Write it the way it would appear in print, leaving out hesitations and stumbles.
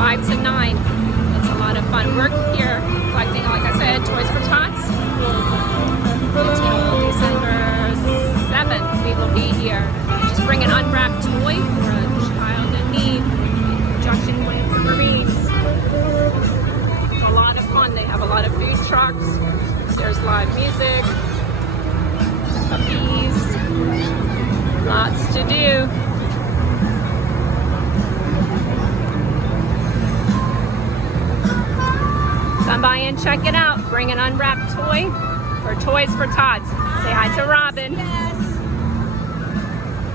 5 to 9. It's a lot of fun. We're here collecting, like I said, Toys for Tots. Until December 7th, we will be here. Just bring an unwrapped toy for a child in need. Junction with the Marines. It's a lot of fun. They have a lot of food trucks. There's live music. Puppies. Lots to do. Come by and check it out. Bring an unwrapped toy for Toys for Tots. Say hi to Robin.